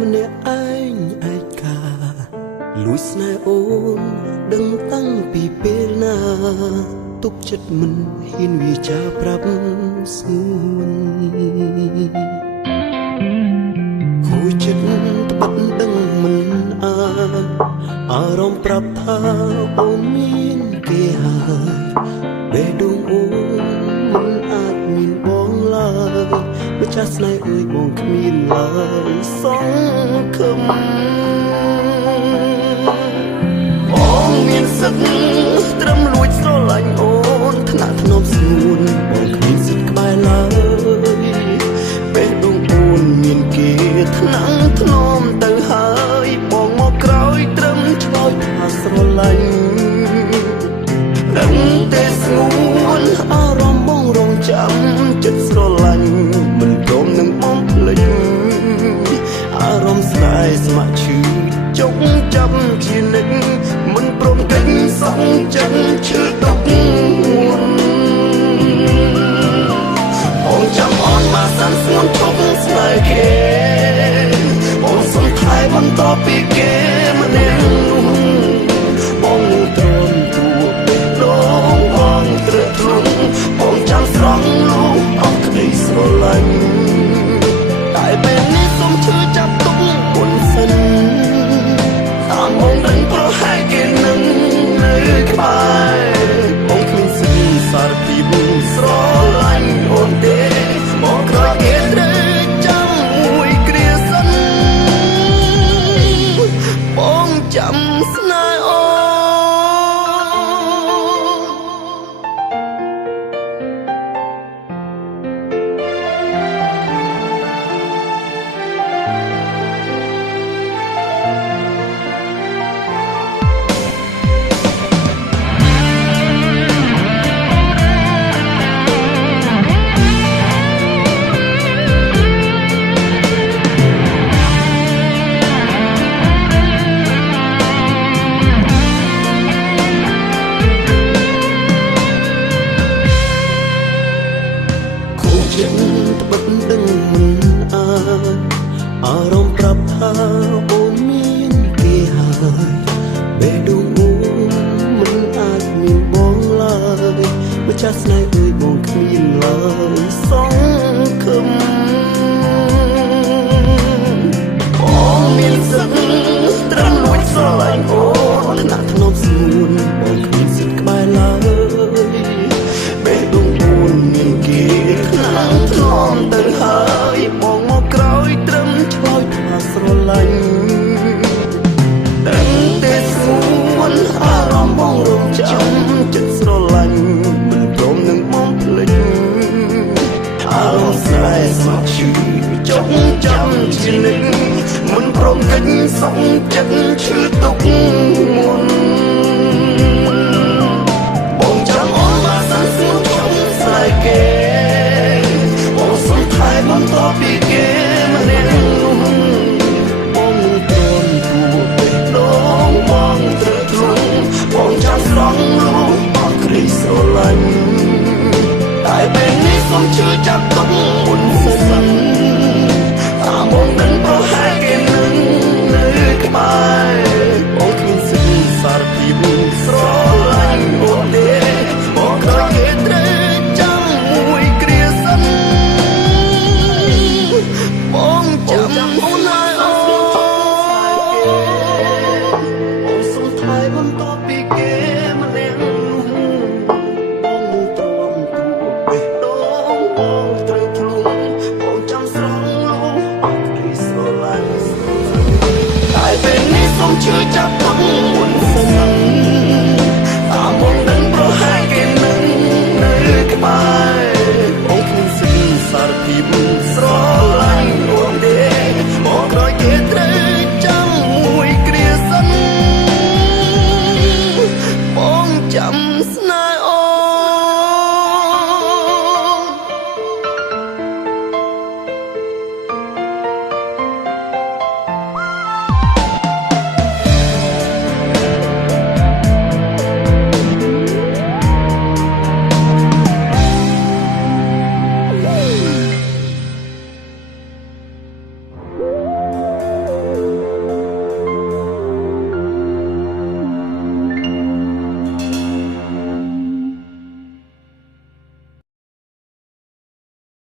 ម្នាក់ឯងឯកាលួចស្នេហ៍អូនដឹងតាំងពីពេលណាទុកចិត្តមិនហ៊ានវាចាប្រាប់ស្ងួនគួចចិត្តត្បិតដឹងមិនអាចអារម្មណ៍ប្រាប់ថាអូនមានគេហើយបេះដូងអូនមិនអាចមានបងឡើយម្ចាស់ស្នេហ៍អើយបងគ្មានឡើយសង្ឃឹមបងមានសិទ្ធិត្រឹមលួចស្រឡាញ់អូនថ្នាក់ធ្នមស្ងួនបងគ្មានសិទ្ធិក្បែរឡើយបេះដូងអូនមានគេថ្នាក់ធ្នមទៅហើយបងមកក្រោយត្រឹមឆ្លើយថាស្រឡាញ់ដឹងតែស្ងួនអារម្មណ៍បងរងចាំចិត្តស្រឡាញ់មិនព្រមនឹងបងភ្លេចអារម្មណ៍ស្នេហ៍ស្ម័គ្រឈឺចុកចាប់ជានិច្ចមិនព្រមកិច្ចសងចិត្តឈឺទុកបងចាំអនមកសានស្ងួនទុកស្នេហ៍គេបងសុំថែបន្តពីគេម្នាក់បងទ្រាំទួបេះដូងបងត្រឹកទ្រង់បងចាំស្រង់លោកអស់ក្តីស្រឡាញ់តែពេលនេះសុំឈឺចាប់ទុកមុនសិនតាមបងដឹងប្រហែលគេនឹងនៅក្បែរបងគ្មានសិទ្ធិសារភាពស្រឡាញ់អូនទេបងក្រោយគេត្រូវចាំមួយគ្រាសិនបងចាំស្នេហ៍អូត្បិតដឹងមិនអាចអារម្មណ៍ប្រាប់ថាអូនមានគេហើយបេះដូងអូនមិនអាចមានបងឡើយម្ចាស់ស្នេហ៍អើយបងគ្មានឡើយសង្ឃឹមបងមានសិទ្ធិត្រឹមលួចស្រឡាញ់អូនថ្នាក់ធ្នមស្ងួនបងគ្មានសិទ្ធិក្បែរឡើយបេះដូងអូនមានគេថ្នាក់ធ្នមទៅហើយបងមកក្រោយត្រឹមឆ្លើយថាស្រឡាញ់ដឹងតែស្ងួនអារម្មណ៍បងរងចាំចិត្តស្រឡាញ់មិនព្រមនឹងបងភ្លេចអារម្មណ៍ស្នេហ៍ស្ម័គ្រឈឺចុកចាំជានិច្ចមិនព្រមកិច្ចសងចិត្តឈឺទុកមុនបងចាំអនមកសានស្ងួនចង់ស្នេហ៍គេបងសុំថែបន្តពីគេម្នាក់បងទ្រាំទួបេះដូងបងត្រឹកទ្រង់បងចាំស្រង់លោកអស់ក្តីស្រឡាញ់តែពេលនេះសុំឈឺចាប់ទុកមុនសិនតាមបងដឹងប្រហែលគេនឹងនៅក្បែរបងគ្មានសិទ្ធិសារភាពស្រឡាញ់អូនទេបងក្រោយគេត្រូវចាំមួយគ្រាសិនបងចាំអូនហើយអូនបងសុំថែបន្តពីគេ